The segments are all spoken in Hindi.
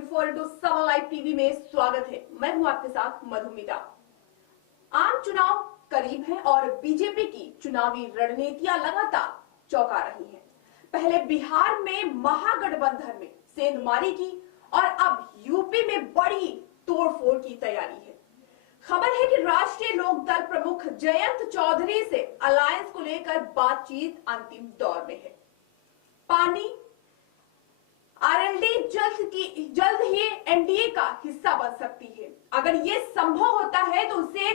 24 इंटू 7 लाइव टीवी में स्वागत है। मैं हूं आपके साथ मधुमिता। आम चुनाव करीब है और बीजेपी की चुनावी रणनीतियां लगातार चौंका रही हैं। पहले बिहार में महागठबंधन में सेंधमारी की और अब यूपी में बड़ी तोड़फोड़ की तैयारी है। खबर है कि राष्ट्रीय लोक दल प्रमुख जयंत चौधरी से अलायंस को लेकर बातचीत अंतिम दौर में है। पानी आरएलडी जल्द ही एनडीए का हिस्सा बन सकती है। अगर ये संभव होता है तो उसे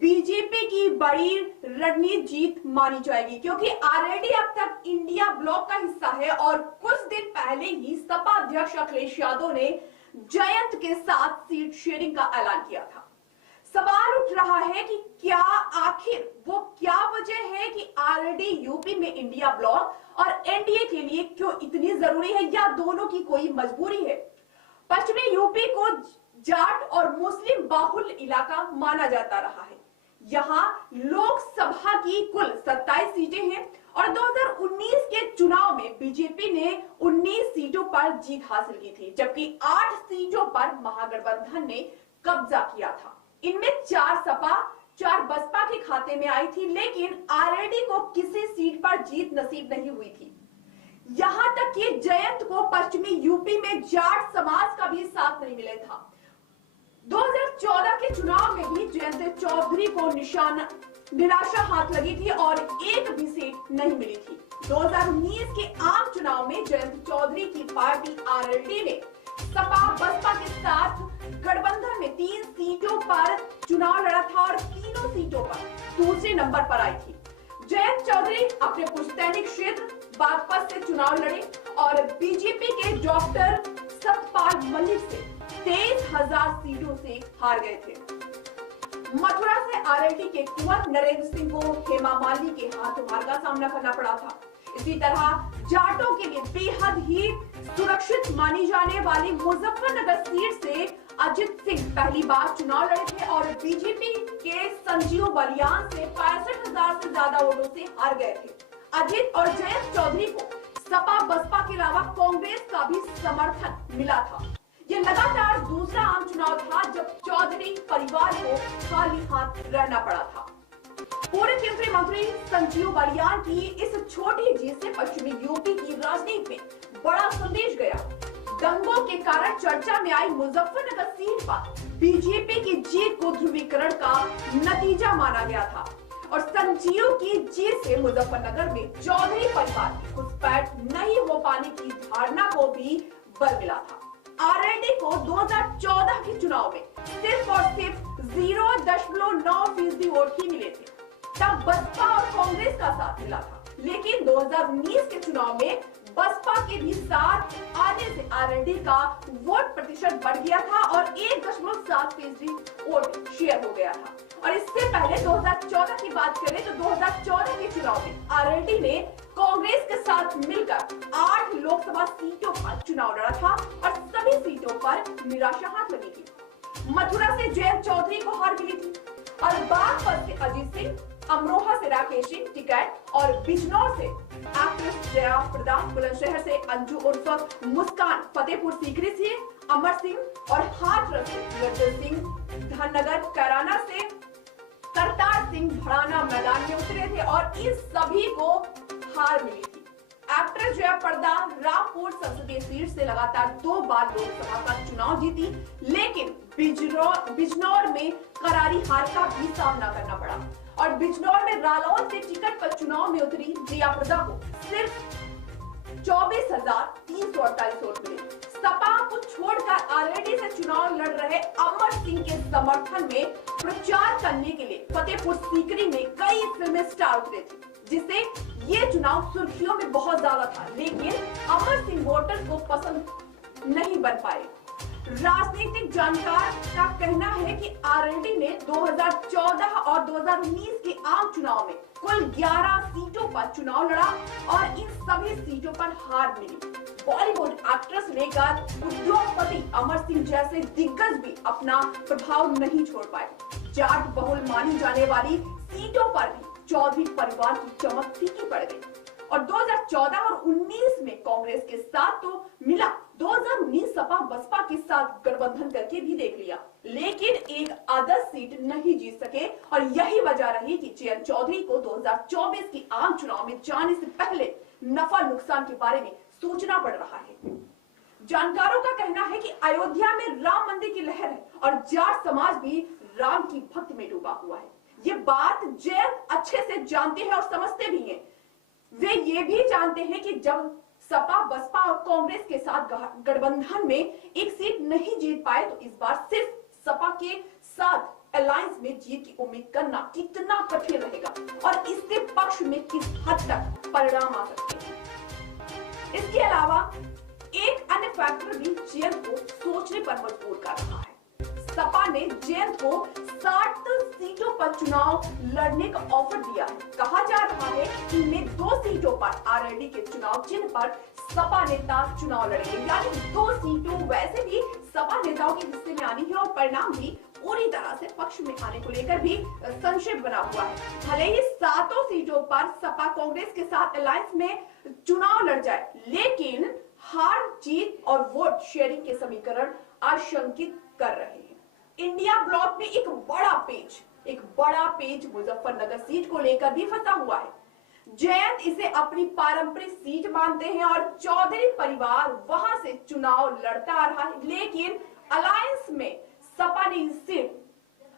बीजेपी की बड़ी रणनीतिक जीत मानी जाएगी, क्योंकि आरएलडी अब तक इंडिया ब्लॉक का हिस्सा है और कुछ दिन पहले ही सपा अध्यक्ष अखिलेश यादव ने जयंत के साथ सीट शेयरिंग का ऐलान किया था। सवाल उठ रहा है कि क्या वजह है कि आरएलडी यूपी में इंडिया ब्लॉक और एनडीए के लिए क्यों इतनी जरूरी है, या दोनों की कोई मजबूरी है। पश्चिमी यूपी को जाट और मुस्लिम बाहुल इलाका माना जाता रहा है। यहाँ लोकसभा की कुल 27 सीटें हैं और 2019 के चुनाव में बीजेपी ने 19 सीटों पर जीत हासिल की थी, जबकि 8 सीटों पर महागठबंधन ने कब्जा किया था। इनमें 4 सपा 4 बसपा के खाते में आई थी, लेकिन आरएलडी को किसी सीट पर जीत नसीब नहीं हुई थी। यहां तक कि जयंत को पश्चिमी यूपी में जाट समाज का भी साथ नहीं मिला था। 2014 के चुनाव में भी जयंत चौधरी को निराशा हाथ लगी थी और एक भी सीट नहीं मिली थी। 2019 के आम चुनाव में जयंत चौधरी की पार्टी आरएलडी ने सपा बसपा के साथ गठबंधन में 3 सीटों पर चुनाव लड़ा था और तीनों सीटों पर दूसरे नंबर पर आई थी। जयंत चौधरी अपने पुश्तैनी क्षेत्र बागपत से चुनाव लड़े और बीजेपी के डॉक्टर सतपाल मलिक से 23,000 सीटों से हार गए थे। मथुरा से आरएलडी के कुंवर नरेंद्र सिंह को हेमा मालिनी के हाथों हार का सामना करना पड़ा था। इसी तरह जाटों के लिए बेहद ही सुरक्षित मानी जाने वाली मुजफ्फरनगर सीट से अजित सिंह पहली बार चुनाव लड़े थे और बीजेपी के संजीव बलियान से 65,000 से ज्यादा वोटों से हार गए थे। अजित और जयंत चौधरी को सपा बसपा के अलावा कांग्रेस का भी समर्थन मिला था। यह लगातार दूसरा आम चुनाव था जब चौधरी परिवार को खाली हाथ रहना पड़ा था। पूर्व केंद्रीय मंत्री संजीव बलियान की इस छोटी जीत से पश्चिमी यूपी की राजनीति में बड़ा संदेश गया। दंगों के कारण चर्चा में आई मुजफ्फरनगर सीट पर बीजेपी की जीत को ध्रुवीकरण का नतीजा माना गया था और संजीव की जीत से मुजफ्फरनगर में चौधरी परिवार की घुसपैठ नहीं हो पाने की धारणा को भी बल मिला था। आरएलडी को 2014 के चुनाव में सिर्फ और सिर्फ 0.9% वोट ही मिले थे। तब बसपा और कांग्रेस का साथ मिला था, लेकिन 2019 के चुनाव में बसपा के भी साथ आने से आरएलडी का वोट प्रतिशत बढ़ गया था और 1.7% वोट शेयर हो गया था। और इससे पहले 2014 की बात करें तो 2014 के चुनाव में आरएलडी ने कांग्रेस के साथ मिलकर 8 लोकसभा सीटों पर चुनाव लड़ा था और सभी सीटों पर निराशा हाथ लगी थी। मथुरा से जयंत चौधरी को हार मिली थी और बागपत से अजीत सिंह, अमरोहा से राकेश सिंह टिकैत और बिजनौर से एक्ट्रेस जया प्रदा, बुलंदशहर से अंजू उर्फ मुस्कान, फतेहपुर सीकरी से अमर सिंह और हाथरस से निरंजन सिंह, धननगर कैराना से करतार सिंह भड़ाना मैदान में उतरे थे और इन सभी को हार मिली थी। एक्ट्रेस जया प्रदा रामपुर संसदीय सीट से लगातार 2 बार लोकसभा का चुनाव जीती, लेकिन बिजनौर में करारी हार का भी सामना करना पड़ा और बिजनौर में रालोद के टिकट पर चुनाव में उतरी जया प्रदा को सिर्फ 24,348 वोट मिले। सपा को छोड़कर आरएलडी से चुनाव लड़ रहे अमर सिंह के समर्थन में प्रचार करने के लिए फतेहपुर सीकरी में कई फिल्मी स्टार उतरे थे, जिससे ये चुनाव सुर्खियों में बहुत ज्यादा था, लेकिन अमर सिंह वोटर्स को पसंद नहीं बन पाए। राजनीतिक जानकार का कहना है कि आरएलडी ने 2014 और 2019 के आम चुनाव में कुल 11 सीटों पर चुनाव लड़ा और इन सभी सीटों पर हार मिली। बॉलीवुड एक्ट्रेस लेकर उद्योगपति अमर सिंह जैसे दिग्गज भी अपना प्रभाव नहीं छोड़ पाए। जाट बहुल मानी जाने वाली सीटों पर भी चौधरी परिवार की चमक फीकी पड़ गई और 2014 और 19 में कांग्रेस के साथ तो मिला, 2019 सपा बसपा के साथ गठबंधन करके भी देख लिया, लेकिन एक आदर्श सीट नहीं जीत सके। और यही वजह रही कि जयंत चौधरी को 2024 की आम चुनाव में जाने से पहले नफा नुकसान के बारे में सोचना पड़ रहा है। जानकारों का कहना है कि अयोध्या में राम मंदिर की लहर है और जाट समाज भी राम की भक्ति में डूबा हुआ है। ये बात जयंत अच्छे से जानते हैं और समझते भी हैं। वे ये भी जानते हैं कि जब सपा बसपा और कांग्रेस के साथ गठबंधन में एक सीट नहीं जीत पाए तो इस बार सिर्फ सपा के साथ अलायंस में जीत की उम्मीद करना कितना कठिन रहेगा और इसके पक्ष में किस हद तक परिणाम आ सकते हैं। इसके अलावा एक अन्य फैक्टर भी जयंत को सोचने पर मजबूर कर रहा है। सपा ने जयंत को 60 सीटों पर चुनाव लड़ने का ऑफर दिया है। कहा जा रहा है कि इनमें 2 सीटों पर आरएलडी के चुनाव चिन्ह पर सपा नेता चुनाव लड़ेंगे, यानी 2 सीटों वैसे भी सपा नेताओं के हिस्से में आनी है और परिणाम भी पूरी तरह से पक्ष में आने को लेकर भी संशय बना हुआ है। भले ही 7 सीटों पर सपा कांग्रेस के साथ अलायंस में चुनाव लड़ जाए, लेकिन हार जीत और वोट शेयरिंग के समीकरण आशंकित कर रहे हैं। इंडिया ब्लॉक में एक बड़ा पेज मुजफ्फरनगर सीट को लेकर भी फंसा हुआ है। जयंत इसे अपनी पारंपरिक सीट मानते हैं और चौधरी परिवार वहां से चुनाव लड़ता आ रहा है, लेकिन अलायंस में सपा ने इस सीट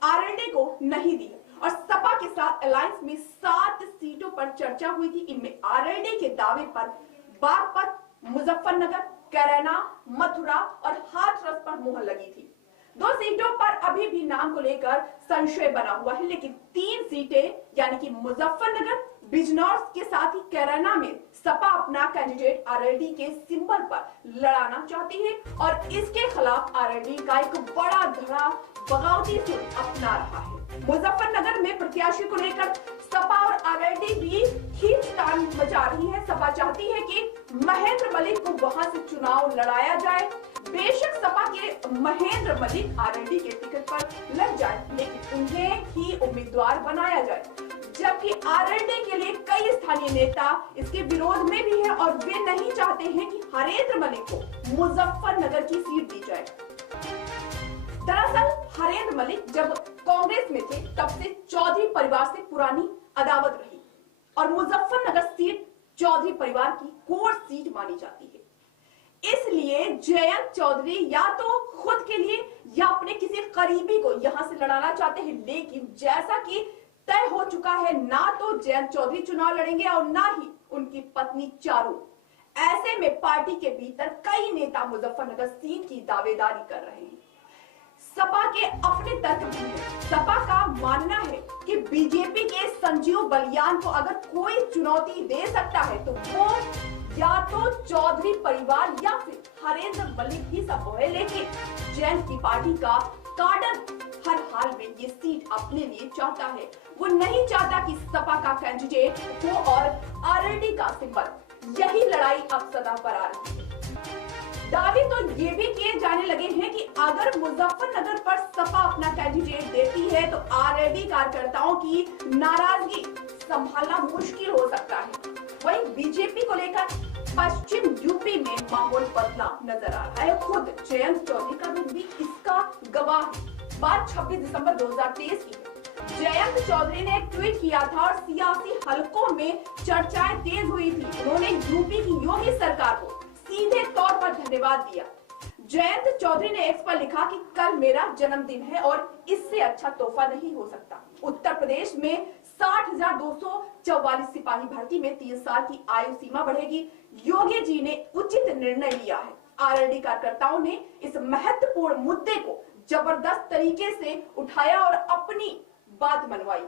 आरएलडी को नहीं दी और सपा के साथ अलायंस में 7 सीटों पर चर्चा हुई थी। इनमें आरएलडी के दावे पर बागपत, मुजफ्फरनगर, कैराना, मथुरा और हाथरस पर मुहर लगी थी। 2 सीटों पर अभी भी नाम को लेकर संशय बना हुआ है, लेकिन 3 सीटें यानी कि मुजफ्फरनगर, बिजनौर के साथ ही कैराना में सपा अपना कैंडिडेट आरएलडी के सिंबल पर लड़ाना चाहती है और इसके खिलाफ आरएलडी का एक बड़ा धड़ा बगावती सुर अपना रहा है। मुजफ्फरनगर में प्रत्याशी को लेकर सपा और आरएलडी भी खींचतान मचा रही है। सपा चाहती है कि महेंद्र मलिक को वहां से चुनाव लड़ाया जाए। बेशक सपा के महेंद्र मलिक आरएलडी के टिकट पर लड़ जाए, लेकिन उन्हें ही उम्मीदवार बनाया जाए, जबकि आरएलडी के लिए कई स्थानीय नेता इसके विरोध में भी है और वे नहीं चाहते हैं कि हरेंद्र मलिक को मुजफ्फरनगर की सीट दी जाए। दरअसल हरेंद्र मलिक जब कांग्रेस में थे तब से चौधरी परिवार से पुरानी अदावत रही और मुजफ्फरनगर सीट चौधरी परिवार की कोर सीट मानी जाती है। इसलिए जयंत चौधरी या तो खुद के लिए या अपने किसी करीबी को यहां से लड़ाना चाहते हैं, लेकिन जैसा कि तय हो चुका है, ना तो जयंत चौधरी चुनाव लड़ेंगे और ना ही उनकी पत्नी चारू। ऐसे में पार्टी के भीतर कई नेता मुजफ्फरनगर सीट की दावेदारी कर रहे हैं। सपा के अपने तर्क भी हैं। सपा का मानना है कि बीजेपी के संजीव बलियान को अगर कोई चुनौती दे सकता है तो वो या तो चौधरी परिवार या फिर हरेंद्र मलिक ही संभव है, लेकिन जयंत की पार्टी का काडर हर हाल में ये सीट अपने लिए चाहता है। वो नहीं चाहता कि सपा का कैंडिडेट हो और आरएलडी का सिंबल। यही लड़ाई अब सदा पर आ रही है। दावे तो ये भी किए जाने लगे हैं कि अगर मुजफ्फरनगर पर सपा अपना कैंडिडेट देती है तो आरएलडी कार्यकर्ताओं की नाराजगी संभालना मुश्किल हो सकता है। वहीं बीजेपी को लेकर पश्चिम यूपी में माहौल बदला नजर आ रहा है। खुद जयंत चौधरी का रूप भी इसका गवाह है। बात 26 दिसंबर 2023 की है। जयंत चौधरी ने एक ट्वीट किया था और सियासी हलकों में चर्चाएं तेज हुई थी। उन्होंने यूपी की योगी सरकार को सीधे तौर पर धन्यवाद दिया। जयंत चौधरी ने एक्स पर लिखा कि कल मेरा जन्मदिन है और इससे अच्छा तोहफा नहीं हो सकता। उत्तर प्रदेश में 60,244 सिपाही भर्ती में 3 साल की आयु सीमा बढ़ेगी। योगी जी ने उचित निर्णय लिया है। आरएलडी कार्यकर्ताओं ने इस महत्वपूर्ण मुद्दे को जबरदस्त तरीके से उठाया और अपनी बात मनवाई।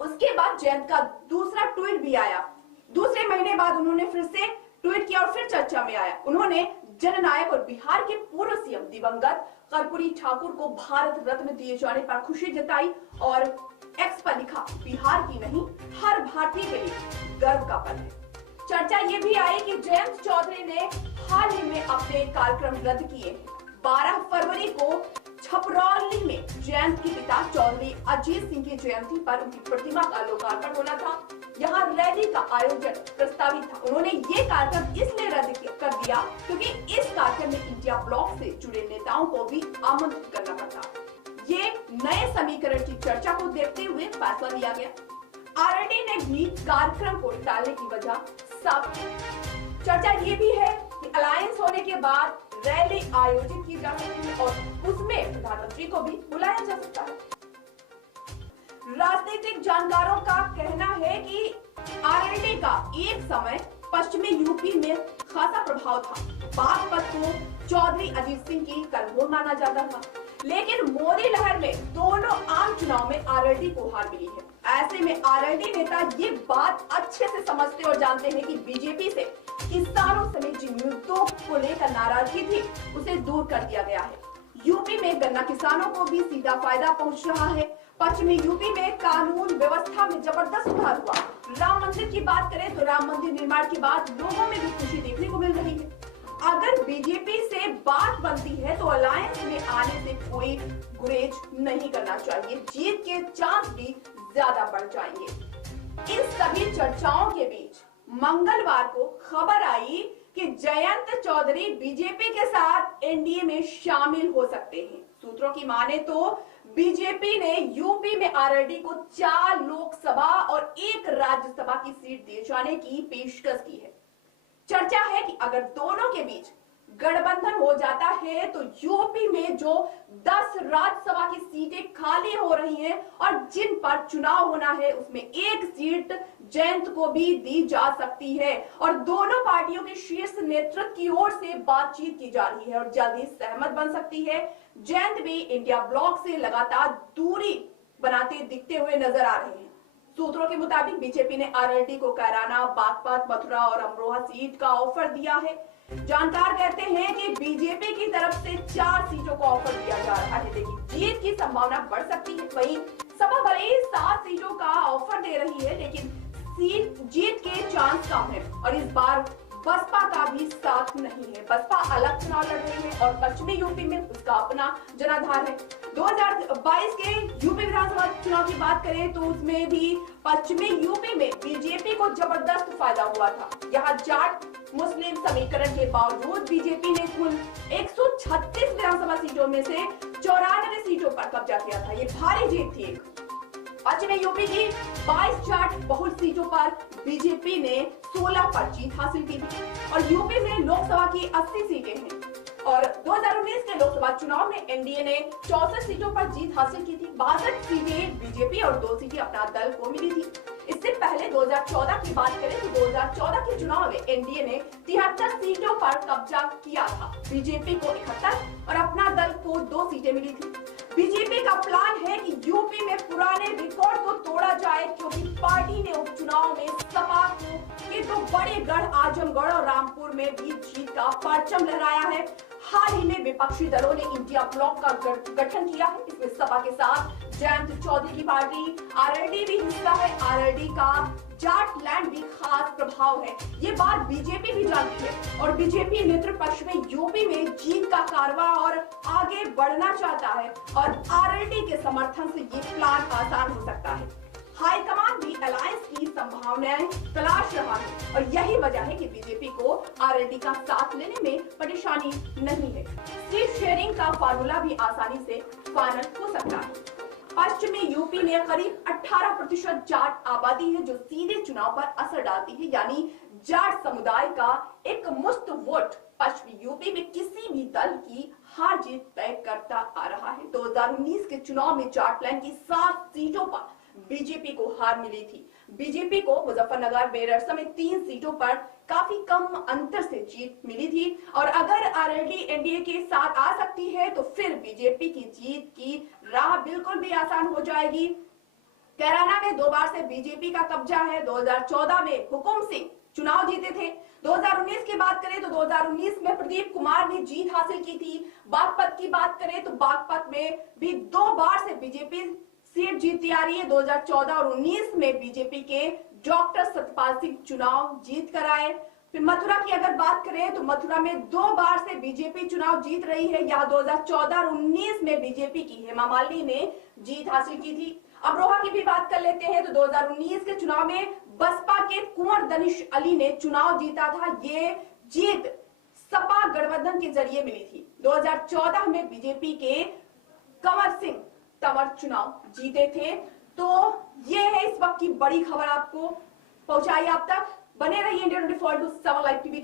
उसके बाद जयंत का दूसरा ट्वीट भी आया। दूसरे महीने बाद उन्होंने फिर से ट्वीट किया और फिर चर्चा में आया। उन्होंने जननायक और बिहार के पूर्व सीएम दिवंगत कर्पूरी ठाकुर को भारत रत्न दिए जाने पर खुशी जताई और एक्स पर लिखा, बिहार की नहीं हर भारतीय के लिए गर्व का पल है। चर्चा ये भी आई कि जयंत चौधरी ने हाल ही में अपने कार्यक्रम रद्द किए हैं। 12 फरवरी को छपरौली में जयंत के पिता चौधरी अजीत सिंह की जयंती पर उनकी प्रतिमा का लोकार्पण होना था। यहाँ रैली का आयोजन प्रस्तावित था। उन्होंने ये कार्यक्रम इसलिए रद्द कर दिया क्योंकि इस कार्यक्रम में इंडिया ब्लॉक से जुड़े नेताओं को भी आमंत्रित करना पड़ता। ये नए समीकरण की चर्चा को देखते हुए फैसला लिया गया। आरएलडी ने भी कार्यक्रम को टालने की वजह साफ की। चर्चा ये भी है कि अलायंस होने के बाद रैली आयोजित की जा सकती है और उसमें प्रधानमंत्री को भी बुलाया जा सकता है। राजनीतिक जानकारों का कहना है कि आरएलडी का एक समय पश्चिमी यूपी में खासा प्रभाव था। बागपत को चौधरी अजीत सिंह की करमोर माना जाता था, लेकिन मोदी लहर में दोनों आम चुनाव में आरएलडी को हार मिली है। ऐसे में आरएलडी नेता ये बात अच्छे से समझते और जानते हैं कि बीजेपी से किसानों समेत जिन मुद्दों को लेकर नाराजगी थी उसे दूर कर दिया गया है। यूपी में गन्ना किसानों को भी सीधा फायदा पहुंच रहा है। पश्चिमी यूपी में कानून व्यवस्था में जबरदस्त सुधार हुआ। राम मंदिर की बात करें तो राम मंदिर निर्माण के बाद लोगों में भी खुशी देखने को मिल रही है। अगर बीजेपी से बात बनती है तो अलायंस में आने से कोई गुरेज नहीं करना चाहिए। जीत के चांस भी ज्यादा बढ़ जाएंगे। इन सभी चर्चाओं के बीच मंगलवार को खबर आई कि जयंत चौधरी बीजेपी के साथ एनडीए में शामिल हो सकते हैं। सूत्रों की माने तो बीजेपी ने यूपी में आरएलडी को 4 लोकसभा और 1 राज्यसभा की सीट दिए जाने की पेशकश की है। चर्चा है कि अगर दोनों के बीच गठबंधन हो जाता है तो यूपी में जो 10 राज्यसभा की सीटें खाली हो रही हैं और जिन पर चुनाव होना है उसमें 1 सीट जयंत को भी दी जा सकती है और दोनों पार्टियों के शीर्ष नेतृत्व की ओर से बातचीत की जा रही है और जल्द ही सहमत बन सकती है। जयंत भी इंडिया ब्लॉक से लगातार दूरी बनाते दिखते हुए नजर आ रहे हैं। सूत्रों के मुताबिक बीजेपी ने आरएलडी को कैराना, बागपत, मथुरा और अमरोहा सीट का ऑफर दिया है। जानकार कहते हैं कि बीजेपी की तरफ से 4 सीटों का ऑफर दिया जा रहा है, लेकिन जीत की संभावना बढ़ सकती है। वहीं सपा भले ही 7 सीटों का ऑफर दे रही है, लेकिन जीत के चांस कम है और इस बार बसपा का भी साथ नहीं है। बसपा अलग चुनाव लड़ रही है और पश्चिमी यूपी में उसका अपना जनाधार है। 2022 के यूपी विधानसभा चुनाव की बात करें तो उसमें भी पश्चिमी यूपी में बीजेपी को जबरदस्त फायदा हुआ था। यहाँ जाट मुस्लिम समीकरण के बावजूद बीजेपी ने कुल 136 विधानसभा सीटों में से 94 सीटों पर कब्जा किया था। ये भारी जीत थी। पश्चिमी यूपी की 22 जाट बहुल सीटों पर बीजेपी ने 16 पर जीत हासिल की थी और यूपी में लोकसभा की 80 सीटें हैं और 2019 के लोकसभा चुनाव में एनडीए ने 64 सीटों पर जीत हासिल की थी। 62 सीटें बीजेपी और 2 सीटें अपना दल को मिली थी। इससे पहले 2014 की बात करें तो 2014 के चुनाव में एनडीए ने 73 सीटों पर कब्जा किया था। बीजेपी को 71 और अपना दल को 2 सीटें मिली थी। बीजेपी का प्लान है कि यूपी में पुराने रिकॉर्ड को तोड़ा जाए क्योंकि पार्टी ने उपचुनाव में सपा के 2 बड़े गढ़ आजमगढ़ और रामपुर में भी जीत का परचम लहराया है। हाल ही में विपक्षी दलों ने इंडिया ब्लॉक का गठन किया है। इसमें सपा के साथ जयंत चौधरी की पार्टी आरएलडी भी हिस्सा है। आरएलडी का जाटलैंड भी खास प्रभाव है। ये बात बीजेपी भी जानती है और बीजेपी नेतृत्व पश्चिमी यूपी में जीत का कारवां और आगे बढ़ना चाहता है और आरएलडी के समर्थन से ये प्लान आसान हो सकता है। हाईकमान भी अलायंस की संभावनाएं तलाश रहा है और यही वजह है कि बीजेपी को आरएलडी का साथ लेने में परेशानी नहीं है। सीट शेयरिंग का फार्मूला भी आसानी से फाइनल हो सकता है। पश्चिमी यूपी में करीब 18% जाट आबादी है जो सीधे चुनाव पर असर डालती है, यानी जाट समुदाय का एक मुश्त वोट पश्चिमी यूपी में किसी भी दल की हार जीत तय करता आ रहा है। 2019 के चुनाव में जाटलैंड की 7 सीटों पर बीजेपी को हार मिली थी। बीजेपी को मुजफ्फरनगर, बेरठ समेत 3 सीटों पर काफी कम अंतर से जीत मिली थी और अगर आरएलडी एनडीए के साथ आ सकती है तो फिर बीजेपी की जीत की राह बिल्कुल भी आसान हो जाएगी। कैराना में 2 बार से बीजेपी का कब्जा है। 2014 में हुकुम सिंह चुनाव जीते थे। 2019 की बात करें तो 2019 में प्रदीप कुमार ने जीत हासिल की थी। बागपत की बात करें तो बागपत में भी 2 बार से बीजेपी सीट जीतती आ रही है। 2014 और 19 में बीजेपी के डॉक्टर सतपाल सिंह चुनाव जीत कर आए। फिर मथुरा की अगर बात करें तो मथुरा में 2 बार से बीजेपी चुनाव जीत रही है। यहाँ 2014 और 19 में बीजेपी की हेमा मालिनी ने जीत हासिल की थी। अमरोहा की भी बात कर लेते हैं तो 2019 के चुनाव में बसपा के कुंवर दनिश अली ने चुनाव जीता था। ये जीत सपा गठबंधन के जरिए मिली थी। 2014 में बीजेपी के कंवर सिंह तंवर चुनाव जीते थे। तो ये है इस वक्त की बड़ी खबर, आपको पहुंचाई आप तक। बने रहिए इंडिया 24/7 लाइव टीवी।